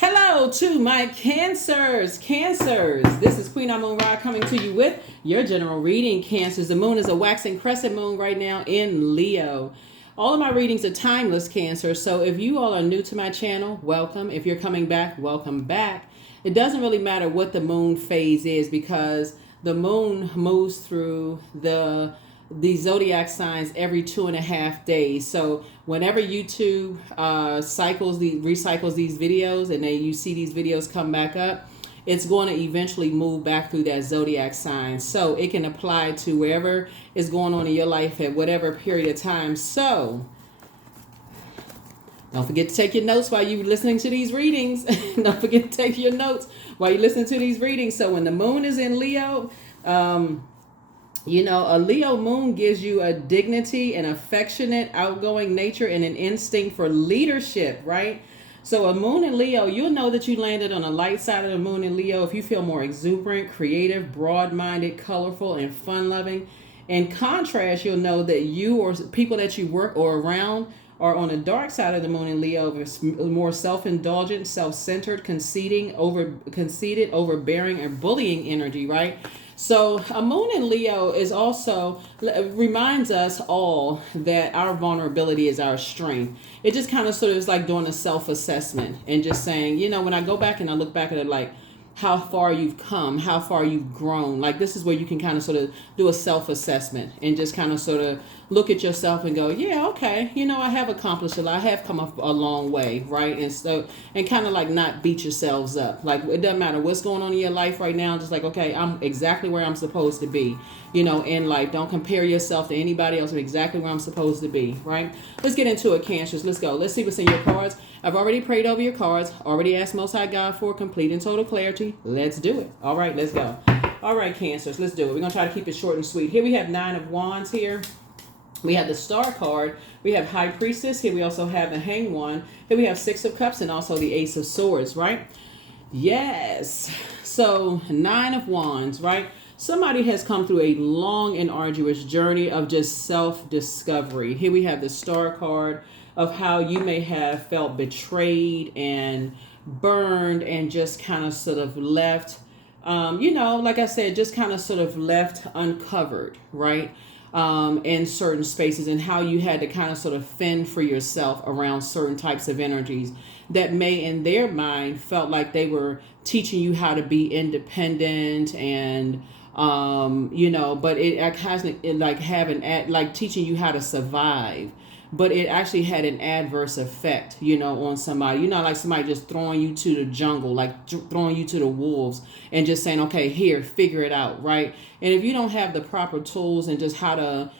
Hello to my Cancers. This is Queen Amun Ra coming to you with your general reading, Cancers. The moon is a waxing crescent moon right now in Leo. All of my readings are timeless, Cancer. So if you all are new to my channel, welcome. If you're coming back, welcome back. It doesn't really matter what the moon phase is because the moon moves through the zodiac signs every 2.5 days. So whenever YouTube recycles these videos and then you see these videos come back up, it's going to eventually move back through that zodiac sign. So it can apply to wherever is going on in your life at whatever period of time. So don't forget to take your notes while you're listening to these readings. Don't forget to take your notes while you're listening to these readings. So when the moon is in Leo, a Leo moon gives you a dignity, an affectionate, outgoing nature, and an instinct for leadership, right? So a moon in Leo, you'll know that you landed on the light side of the moon in Leo if you feel more exuberant, creative, broad-minded, colorful, and fun-loving. In contrast, you'll know that you or people that you work or around are on the dark side of the moon in Leo, more self-indulgent, self-centered, conceited, overbearing, and bullying energy, right? So a moon in Leo is also reminds us all that our vulnerability is our strength. It just kind of sort of is like doing a self-assessment and just saying, when I go back and I look back at it, like how far you've come, how far you've grown. Like this is where you can kind of sort of do a self-assessment and just kind of sort of look at yourself and go, yeah, okay, I have accomplished a lot. I have come a long way, right? And so, and kind of like not beat yourselves up. Like it doesn't matter what's going on in your life right now. Just like, okay, I'm exactly where I'm supposed to be, in life. Don't compare yourself to anybody else. I'm exactly where I'm supposed to be, right? Let's get into it, Cancers. Let's go. Let's see what's in your cards. I've already prayed over your cards, already asked Most High God for complete and total clarity. Let's do it. All right, let's go. All right, Cancers, let's do it. We're going to try to keep it short and sweet. Here we have 9 of Wands here. We have the Star card. We have High Priestess. Here we also have the Hanged One. Here we have 6 of Cups and also the Ace of Swords, right? Yes. So 9 of Wands, right? Somebody has come through a long and arduous journey of just self-discovery. Here we have the Star card of how you may have felt betrayed and burned and just kind of sort of left, like I said, just kind of sort of left uncovered, right? In certain spaces, and how you had to kind of sort of fend for yourself around certain types of energies that may in their mind felt like they were teaching you how to be independent and but it hasn't teaching you how to survive, but it actually had an adverse effect, on somebody, like somebody just throwing you to the jungle, like throwing you to the wolves and just saying, okay, here, figure it out. Right. And if you don't have the proper tools and just how to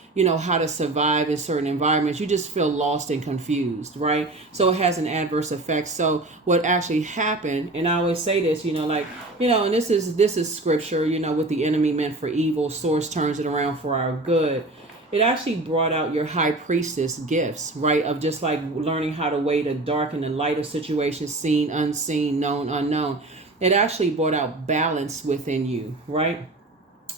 survive in certain environments, you just feel lost and confused. Right. So it has an adverse effect. So what actually happened, and I always say this, and this is scripture, what the enemy meant for evil, source turns it around for our good. It actually brought out your High Priestess gifts, right? Of just like learning how to weigh the dark and the light of situations, seen, unseen, known, unknown. It actually brought out balance within you, right?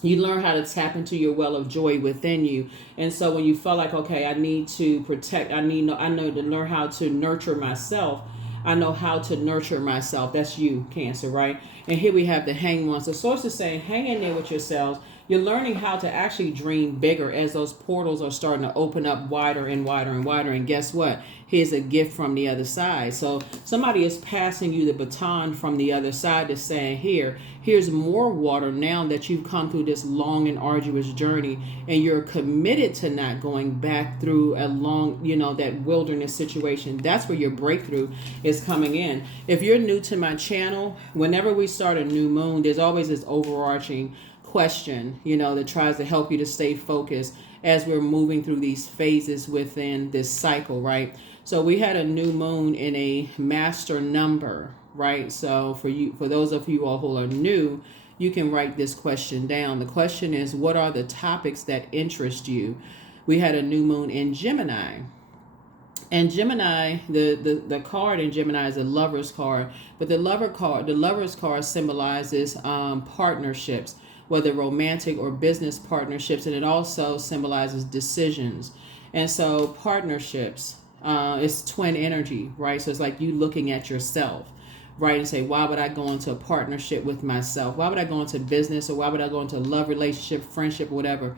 You learn how to tap into your well of joy within you. And so when you felt like, okay, I need to protect, I know to learn how to nurture myself. I know how to nurture myself. That's you, Cancer, right? And here we have the Hanged One. So Source is saying, hang in there with yourselves. You're learning how to actually dream bigger as those portals are starting to open up wider and wider and wider. And guess what? Here's a gift from the other side. So somebody is passing you the baton from the other side to saying, here's more water now that you've come through this long and arduous journey, and you're committed to not going back through a long, that wilderness situation. That's where your breakthrough is coming in. If you're new to my channel, whenever we start a new moon, there's always this overarching question, that tries to help you to stay focused as we're moving through these phases within this cycle, right? So we had a new moon in a master number, right? So for those of you all who are new, you can write this question down. The question is, what are the topics that interest you? We had a new moon in Gemini. And Gemini, the card in Gemini is a Lover's card, but the Lover's card symbolizes partnerships, whether romantic or business partnerships, and it also symbolizes decisions. And so partnerships is twin energy, right? So it's like you looking at yourself, right? And say, why would I go into a partnership with myself? Why would I go into business, or why would I go into a love relationship, friendship, whatever?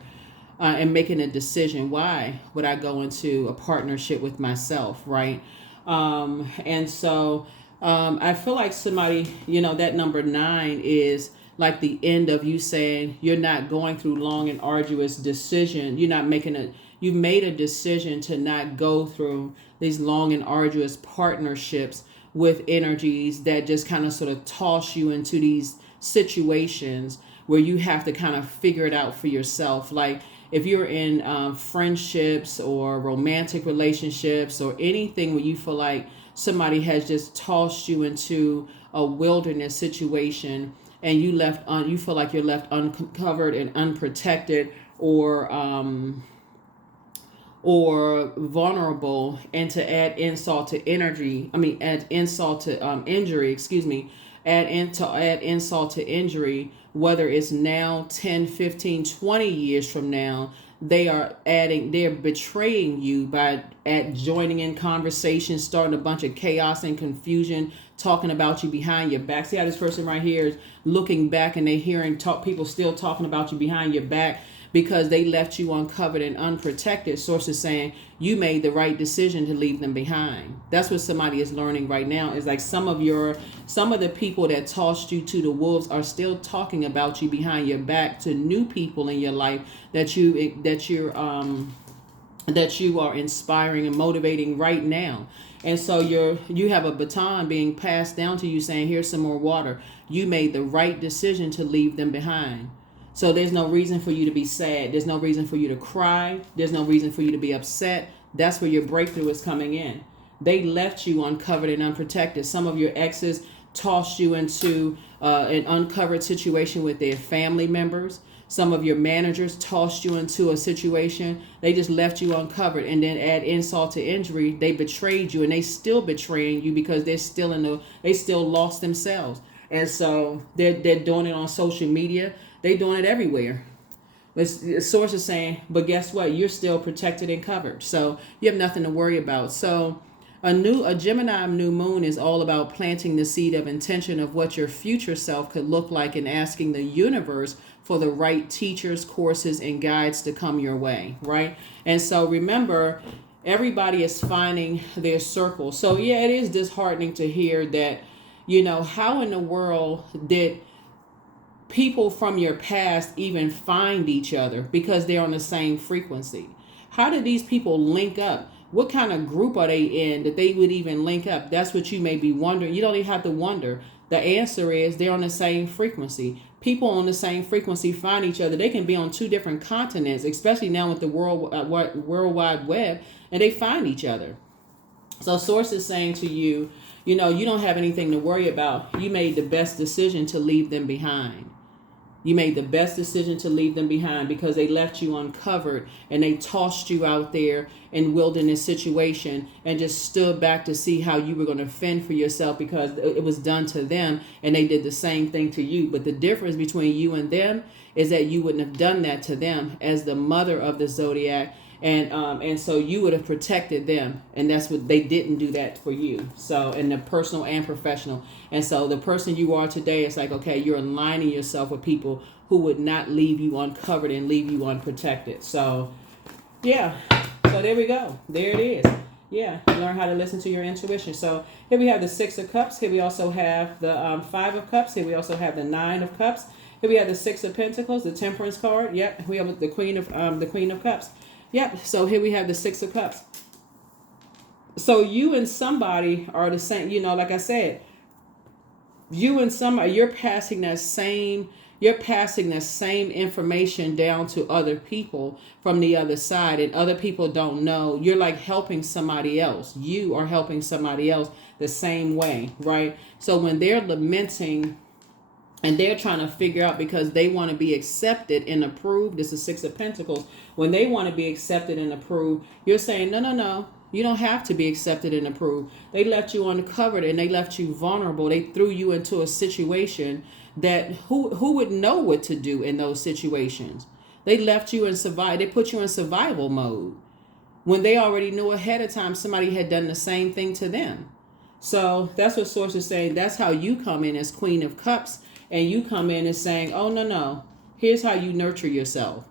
And making a decision. Why would I go into a partnership with myself, right? And so I feel like somebody, that number 9 is like the end of you saying you're not going through long and arduous decision. You've made a decision to not go through these long and arduous partnerships with energies that just kind of sort of toss you into these situations where you have to kind of figure it out for yourself. Like if you're in friendships or romantic relationships or anything where you feel like somebody has just tossed you into a wilderness situation and you feel like you're left uncovered and unprotected or vulnerable, and to add insult to injury, add insult to whether it's now 10, 15, 20 years from now, they're betraying you by joining in conversations, starting a bunch of chaos and confusion, talking about you behind your back. See how this person right here is looking back and they're hearing people still talking about you behind your back because they left you uncovered and unprotected. Sources saying you made the right decision to leave them behind. That's what somebody is learning right now. Is like some of the people that tossed you to the wolves are still talking about you behind your back to new people in your life that you are inspiring and motivating right now. And so you have a baton being passed down to you saying, here's some more water. You made the right decision to leave them behind. So there's no reason for you to be sad. There's no reason for you to cry. There's no reason for you to be upset. That's where your breakthrough is coming in. They left you uncovered and unprotected. Some of your exes tossed you into an uncovered situation with their family members. Some of your managers tossed you into a situation. They just left you uncovered, and then add insult to injury. They betrayed you, and they still betraying you because they still lost themselves. And so they're doing it on social media. They're doing it everywhere. The source is saying, but guess what? You're still protected and covered. So you have nothing to worry about. So a Gemini new moon is all about planting the seed of intention of what your future self could look like and asking the universe for the right teachers, courses, and guides to come your way, right? And so remember, everybody is finding their circle. So yeah, it is disheartening to hear that, how in the world did people from your past even find each other because they're on the same frequency? How did these people link up? What kind of group are they in that they would even link up? That's what you may be wondering. You don't even have to wonder. The answer is they're on the same frequency. People on the same frequency find each other. They can be on 2 different continents, especially now with the World Wide Web, and they find each other. So source is saying to you, you don't have anything to worry about. You made the best decision to leave them behind. You made the best decision to leave them behind because they left you uncovered and they tossed you out there in wilderness situation and just stood back to see how you were going to fend for yourself because it was done to them and they did the same thing to you. But the difference between you and them is that you wouldn't have done that to them as the mother of the zodiac. And so you would have protected them, and that's what they didn't do that for you. So in the personal and professional. And so the person you are today, it's like, okay, you're aligning yourself with people who would not leave you uncovered and leave you unprotected. So yeah, so there we go. There it is. Yeah, learn how to listen to your intuition. So here we have the 6 of Cups. Here we also have the 5 of Cups. Here we also have the 9 of Cups. Here we have the 6 of Pentacles, the Temperance card. Yep, we have the Queen of Cups. Yep, so here we have the 6 of Cups. So you and somebody are the same, like I said, you and somebody, you're passing that same information down to other people from the other side, and other people don't know. You're like helping somebody else. You are helping somebody else the same way, right? So when they're lamenting and they're trying to figure out because they want to be accepted and approved. This is 6 of Pentacles. When they want to be accepted and approved, you're saying, no. You don't have to be accepted and approved. They left you uncovered and they left you vulnerable. They threw you into a situation that who would know what to do in those situations? They left you in they put you in survival mode when they already knew ahead of time somebody had done the same thing to them. So that's what Source is saying. That's how you come in as Queen of Cups, and you come in as saying, oh, no, no. Here's how you nurture yourself.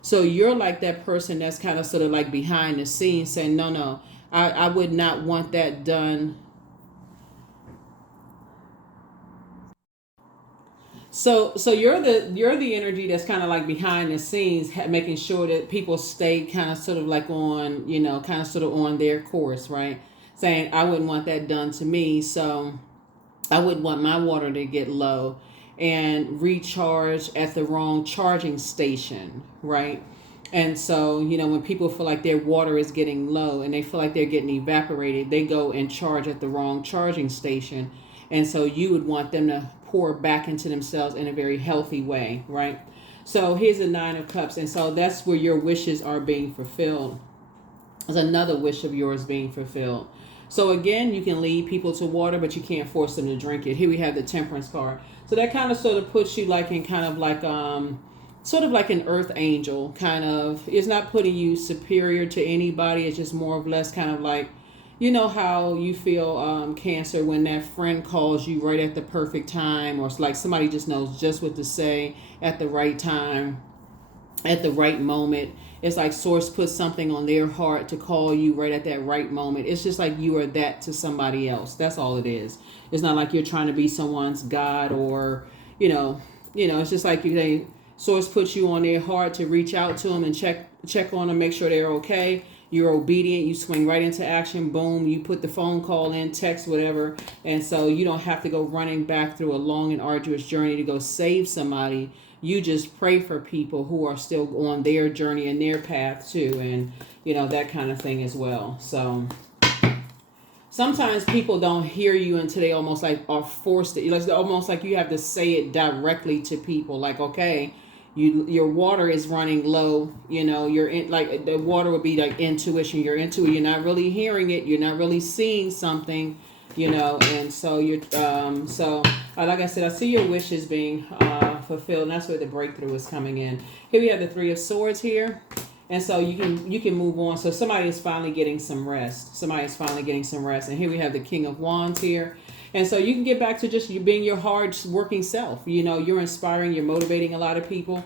So you're like that person that's kind of sort of like behind the scenes saying, no, no, I would not want that done. So you're the energy that's kind of like behind the scenes, making sure that people stay kind of sort of like on, kind of sort of on their course, right? Saying, I wouldn't want that done to me. So I wouldn't want my water to get low and recharge at the wrong charging station, right? And so, when people feel like their water is getting low and they feel like they're getting evaporated, they go and charge at the wrong charging station. And so you would want them to pour back into themselves in a very healthy way, right? So here's the Nine of Cups. And so that's where your wishes are being fulfilled. There's another wish of yours being fulfilled. So again, you can lead people to water, but you can't force them to drink it. Here we have the Temperance card. So that kind of sort of puts you like in kind of like sort of like an earth angel kind of. It's not putting you superior to anybody. It's just more or less kind of like, how you feel, Cancer, when that friend calls you right at the perfect time, or it's like somebody just knows just what to say at the right time, at the right moment. It's like Source puts something on their heart to call you right at that right moment. It's just like you are that to somebody else. That's all it is. It's not like you're trying to be someone's God, or, it's just like Source puts you on their heart to reach out to them and check on them, make sure they're okay. You're obedient. You swing right into action. Boom. You put the phone call in, text, whatever. And so you don't have to go running back through a long and arduous journey to go save somebody. You just pray for people who are still on their journey and their path too. And, that kind of thing as well. So sometimes people don't hear you until they almost like are forced to. It's almost like you have to say it directly to people. Like, okay, your water is running low. You're in, like, the water would be like intuition. You're into it. You're not really hearing it. You're not really seeing something. And so you're like I said, I see your wishes being fulfilled, and that's where the breakthrough is coming in. Here we have the Three of Swords here. And so you can move on. So somebody is finally getting some rest. And here we have the King of Wands here. And so you can get back to just you being your hard working self. You're inspiring, you're motivating a lot of people.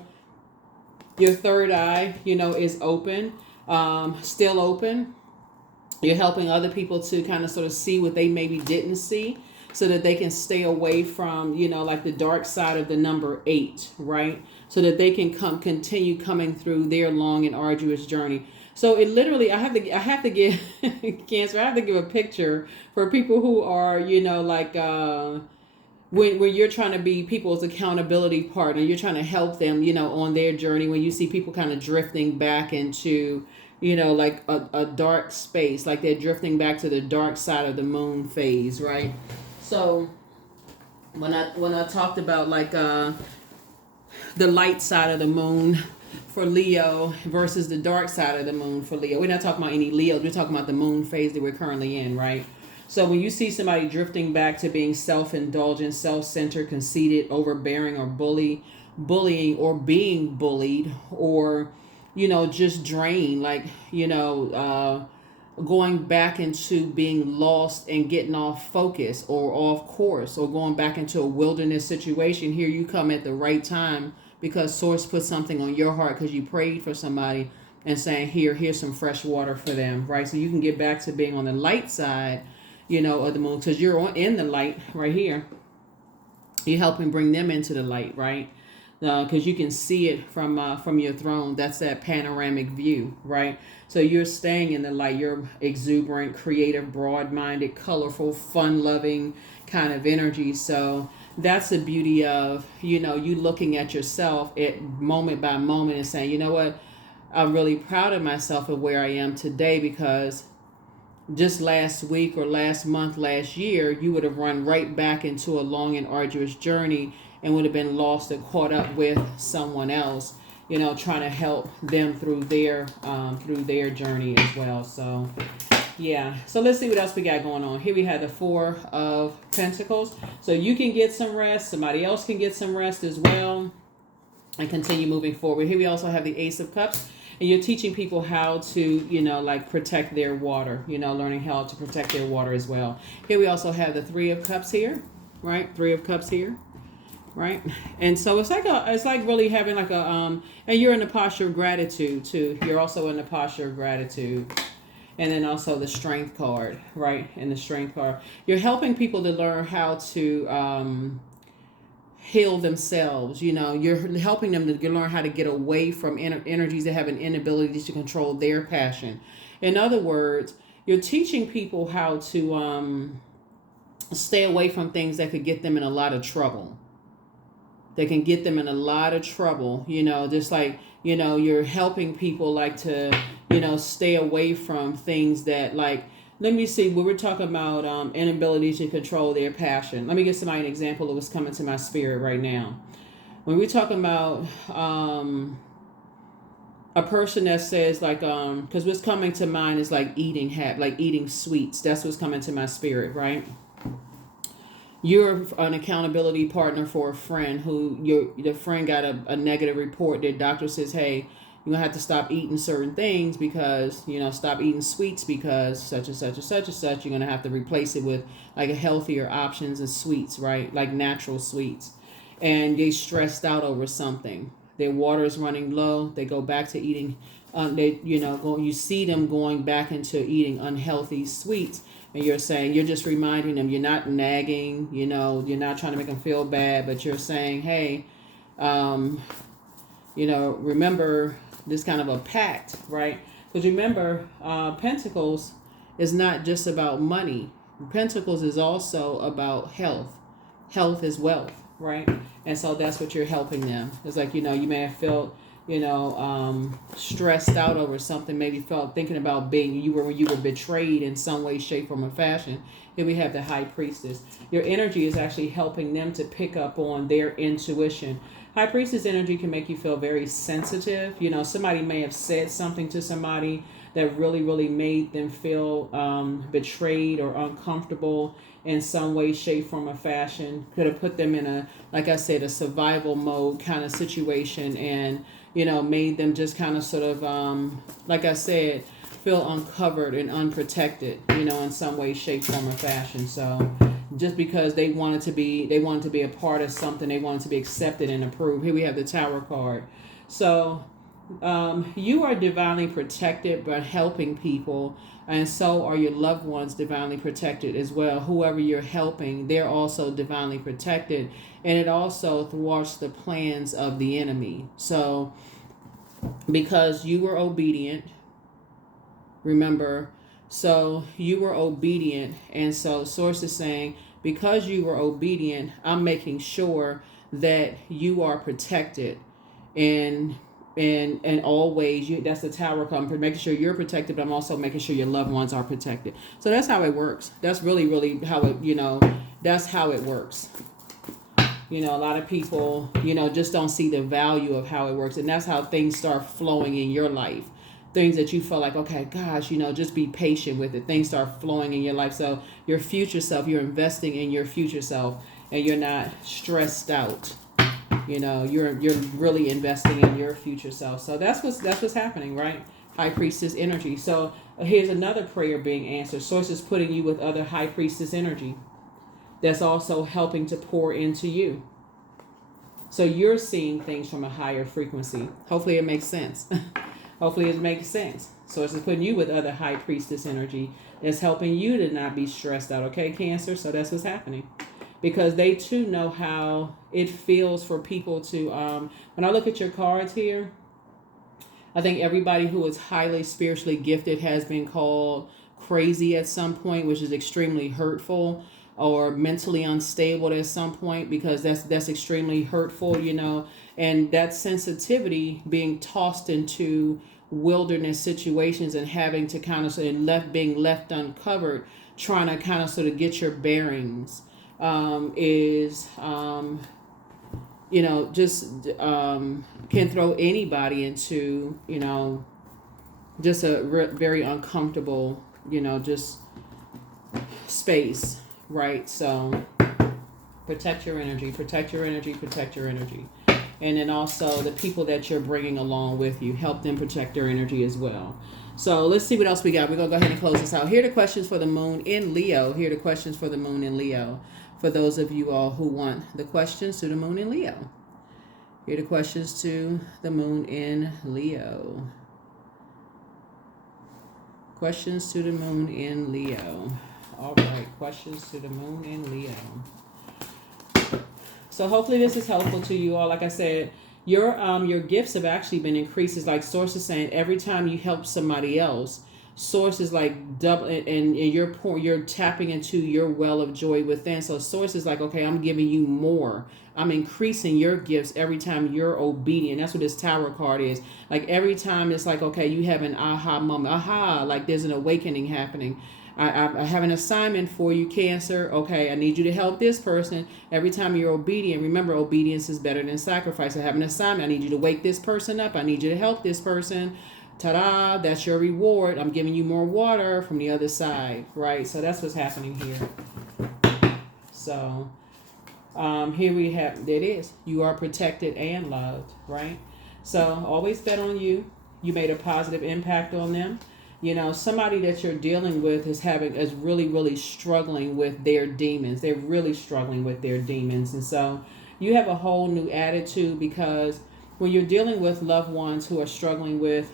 Your third eye, is open, still open. You're helping other people to kind of sort of see what they maybe didn't see, so that they can stay away from, like the dark side of the number 8, right? So that they can continue coming through their long and arduous journey. So it literally, I have to give Cancer, I have to give a picture for people who are, like, when you're trying to be people's accountability partner, you're trying to help them, on their journey. When you see people kind of drifting back into, like a dark space, like they're drifting back to the dark side of the moon phase, right? So when I talked about like the light side of the moon for Leo versus the dark side of the moon for Leo, we're not talking about any Leos. We're talking about the moon phase that we're currently in, right? So when you see somebody drifting back to being self-indulgent, self-centered, conceited, overbearing, or bullying, or being bullied, or just drained, like going back into being lost and getting off focus or off course, or going back into a wilderness situation, here you come at the right time, because Source put something on your heart because you prayed for somebody and saying, here's some fresh water for them, right? So you can get back to being on the light side, of the moon, because you're in the light right here. You're helping bring them into the light, right? Because you can see it from your throne. That's that panoramic view, right? So you're staying in the light. You're exuberant, creative, broad-minded, colorful, fun-loving kind of energy. So that's the beauty of, you looking at yourself at moment by moment and saying, you know what, I'm really proud of myself of where I am today, because just last week or last month, last year, you would have run right back into a long and arduous journey and would have been lost or caught up with someone else, trying to help them through their journey as well. So yeah, so let's see what else we got going on. Here we have the Four of Pentacles. So you can get some rest, somebody else can get some rest as well, and continue moving forward. Here we also have the Ace of Cups. And you're teaching people how to, you know, like protect their water, you know, learning how to protect their water as well. Here we also have the Three of Cups here, right? Three of Cups here, right? And so it's like really having like and you're in the posture of gratitude too. You're also in the posture of gratitude. And then also the Strength card, right? And the Strength card. You're helping people to learn how to heal themselves. You know, you're helping them to learn how to get away from energies that have an inability to control their passion. In other words, you're teaching people how to stay away from things that could get them in a lot of trouble. They can get them in a lot of trouble, you know, just like, you know, you're helping people like to, you know, stay away from things that like, let me see, when we're talking about inability to control their passion. Let me give somebody an example of what's coming to my spirit right now. When we're talking about a person that says like, because what's coming to mind is like eating sweets. That's what's coming to my spirit, right? You're an accountability partner for a friend who the friend got a negative report. Their doctor says, hey, you're going to have to stop eating certain things because, you know, stop eating sweets because such and such and such and such. You're going to have to replace it with like a healthier options and sweets, right? Like natural sweets. And they stressed out over something. Their water is running low. They go back to eating. You see them going back into eating unhealthy sweets. And you're saying, you're just reminding them, you're not nagging, you know, you're not trying to make them feel bad, but you're saying, hey, remember this kind of a pact, right? Because remember, Pentacles is not just about money. Pentacles is also about health. Health is wealth, right? And so that's what you're helping them. It's like, you know, you may have felt, stressed out over something, maybe thinking about you were betrayed in some way, shape, form, or fashion. Here we have the High Priestess. Your energy is actually helping them to pick up on their intuition. High Priestess energy can make you feel very sensitive. You know, somebody may have said something to somebody that really, really made them feel betrayed or uncomfortable in some way, shape, form, or fashion. Could have put them in a survival mode kind of situation, and made them just kind of sort of, feel uncovered and unprotected, in some way, shape, form, or fashion. So just because they wanted to be a part of something, they wanted to be accepted and approved. Here we have the Tower card. So you are divinely protected by helping people, and so are your loved ones divinely protected as well. Whoever you're helping, they're also divinely protected, and it also thwarts the plans of the enemy. So because you were obedient, remember, so you were obedient, and so Source is saying, because you were obedient, I'm making sure that you are protected in all ways. That's the Tower card. I'm making sure you're protected, but I'm also making sure your loved ones are protected. So that's how it works. That's really, really how it, that's how it works. A lot of people, just don't see the value of how it works. And that's how things start flowing in your life. Things that you feel like, okay, gosh, just be patient with it. Things start flowing in your life. So your future self, you're investing in your future self, and you're not stressed out. You're really investing in your future self. So that's what's happening, right? High Priestess energy. So here's another prayer being answered. Source is putting you with other High Priestess energy that's also helping to pour into you. So you're seeing things from a higher frequency. Hopefully it makes sense. Hopefully it makes sense. Source is putting you with other High Priestess energy that's helping you to not be stressed out. Okay, Cancer? So that's what's happening. Because they too know how it feels for people to, when I look at your cards here, I think everybody who is highly spiritually gifted has been called crazy at some point, which is extremely hurtful, or mentally unstable at some point, because that's extremely hurtful, and that sensitivity being tossed into wilderness situations and having to kind of being left uncovered, trying to kind of sort of get your bearings. Can throw anybody into, just a very uncomfortable, just space, right? So protect your energy, protect your energy, protect your energy. and then also the people that you're bringing along with you. Help them protect their energy as well. So let's see what else we got. We're going to go ahead and close this out. Here are the questions for the moon in Leo. Here are the questions for the moon in Leo. For those of you all who want the questions to the moon in Leo. Here are the questions to the moon in Leo. Questions to the moon in Leo. All right, questions to the moon in Leo. So hopefully this is helpful to you all. Like I said, your gifts have actually been increased. It's like Source is saying every time you help somebody else, Source is like double, and you're tapping into your well of joy within. So Source is like, okay, I'm giving you more. I'm increasing your gifts every time you're obedient. That's what this Tower card is. Like every time it's like, okay, you have an aha moment. Aha, like there's an awakening happening. I have an assignment for you, Cancer. Okay, I need you to help this person. Every time you're obedient, remember, obedience is better than sacrifice. I have an assignment. I need you to wake this person up. I need you to help this person. Ta-da, that's your reward. I'm giving you more water from the other side, right? So that's what's happening here. So here we have, there it is. You are protected and loved, right? So always bet on you. You made a positive impact on them. You know, somebody that you're dealing with is really, really struggling with their demons. They're really struggling with their demons. And so you have a whole new attitude, because when you're dealing with loved ones who are struggling with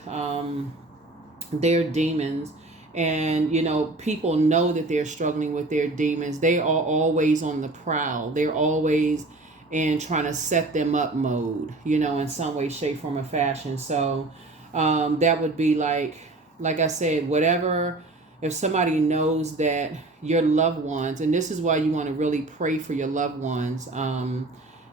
their demons, and, you know, people know that they're struggling with their demons, they are always on the prowl. They're always in trying to set them up mode, you know, in some way, shape, form, or fashion. So that would be like I said, whatever, if somebody knows that your loved ones, and this is why you want to really pray for your loved ones,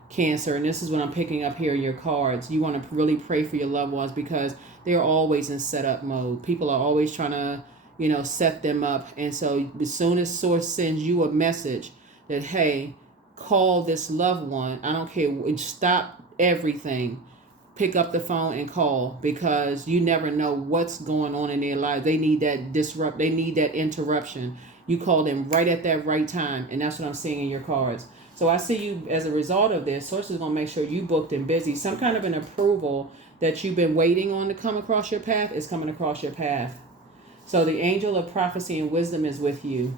Cancer, and this is what I'm picking up here in your cards. You want to really pray for your loved ones, because they're always in setup mode. People are always trying to, you know, set them up. And so as soon as Source sends you a message that, hey, call this loved one, I don't care, stop everything, pick up the phone and call, because you never know what's going on in their lives. They need that they need that interruption. You call them right at that right time, and that's what I'm seeing in your cards. So I see you, as a result of this, Source is going to make sure you booked and busy. Some kind of an approval that you've been waiting on to come across your path is coming across your path. So the angel of prophecy and wisdom is with you.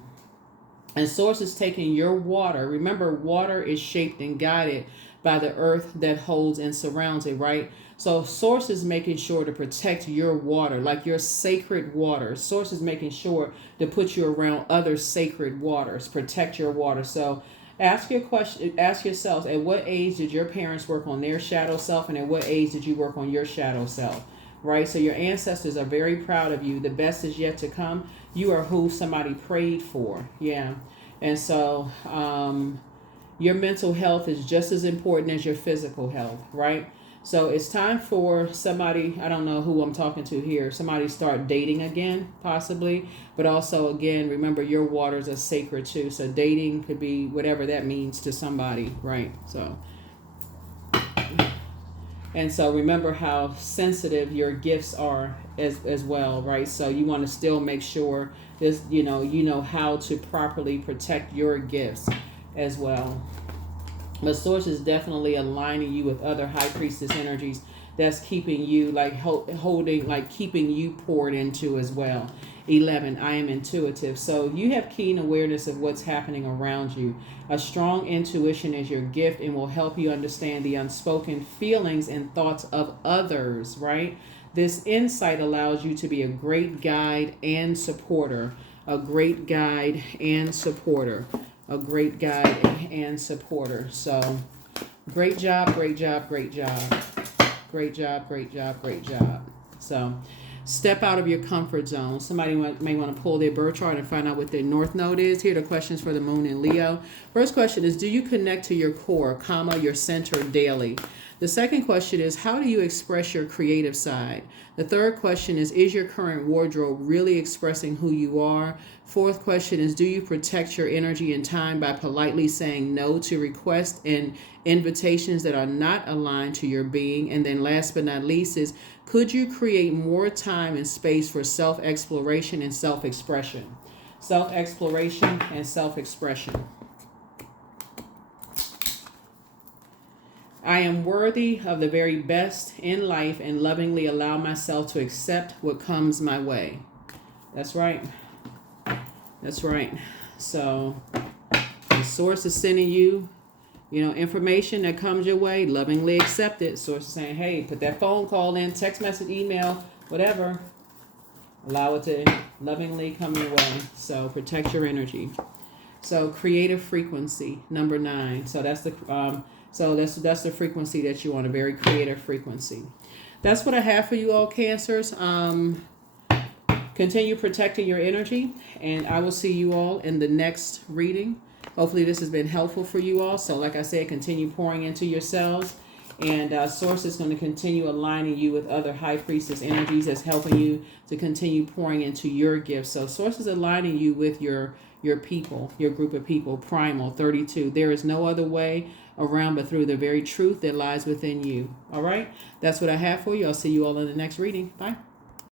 And Source is taking your water. Remember, water is shaped and guided by the earth that holds and surrounds it, right? So Source is making sure to protect your water, like your sacred water. Source is making sure to put you around other sacred waters, protect your water. So ask yourselves, at what age did your parents work on their shadow self, and at what age did you work on your shadow self, right? So your ancestors are very proud of you. The best is yet to come. You are who somebody prayed for. Yeah. And so your mental health is just as important as your physical health, right? So it's time for somebody, I don't know who I'm talking to here, somebody start dating again, possibly. But also, again, remember, your waters are sacred too. So dating could be whatever that means to somebody, right? So, and so remember how sensitive your gifts are as well, right? So you want to still make sure this, you know how to properly protect your gifts as well. But Source is definitely aligning you with other high priestess energies that's keeping you keeping you poured into as well. 11, I am intuitive. So you have keen awareness of what's happening around you. A strong intuition is your gift and will help you understand the unspoken feelings and thoughts of others, right? This insight allows you to be a great guide and supporter. A great guide and supporter. A great guide and supporter. So great job, great job, great job. Great job, great job, great job. So step out of your comfort zone. Somebody may want to pull their birth chart and find out what their north node is. Here are the questions for the moon in Leo. First question is, do you connect to your core, your center daily? The second question is, how do you express your creative side? The third question is your current wardrobe really expressing who you are? Fourth question is, do you protect your energy and time by politely saying no to requests and invitations that are not aligned to your being? And then last but not least is, could you create more time and space for self-exploration and self-expression? Self-exploration and self-expression. I am worthy of the very best in life and lovingly allow myself to accept what comes my way. That's right. That's right. So the source is sending you, information that comes your way, lovingly accept it. Source is saying, hey, put that phone call in, text message, email, whatever. Allow it to lovingly come your way. So protect your energy. So creative frequency, number 9. So that's the frequency that you want, a very creative frequency. That's what I have for you all, Cancers. Continue protecting your energy, and I will see you all in the next reading. Hopefully this has been helpful for you all. So like I said, continue pouring into yourselves, and Source is going to continue aligning you with other High Priestess energies that's helping you to continue pouring into your gifts. So Source is aligning you with your people, your group of people, Primal 32. There is no other way around but through the very truth that lies within you. All right? That's what I have for you. I'll see you all in the next reading. Bye.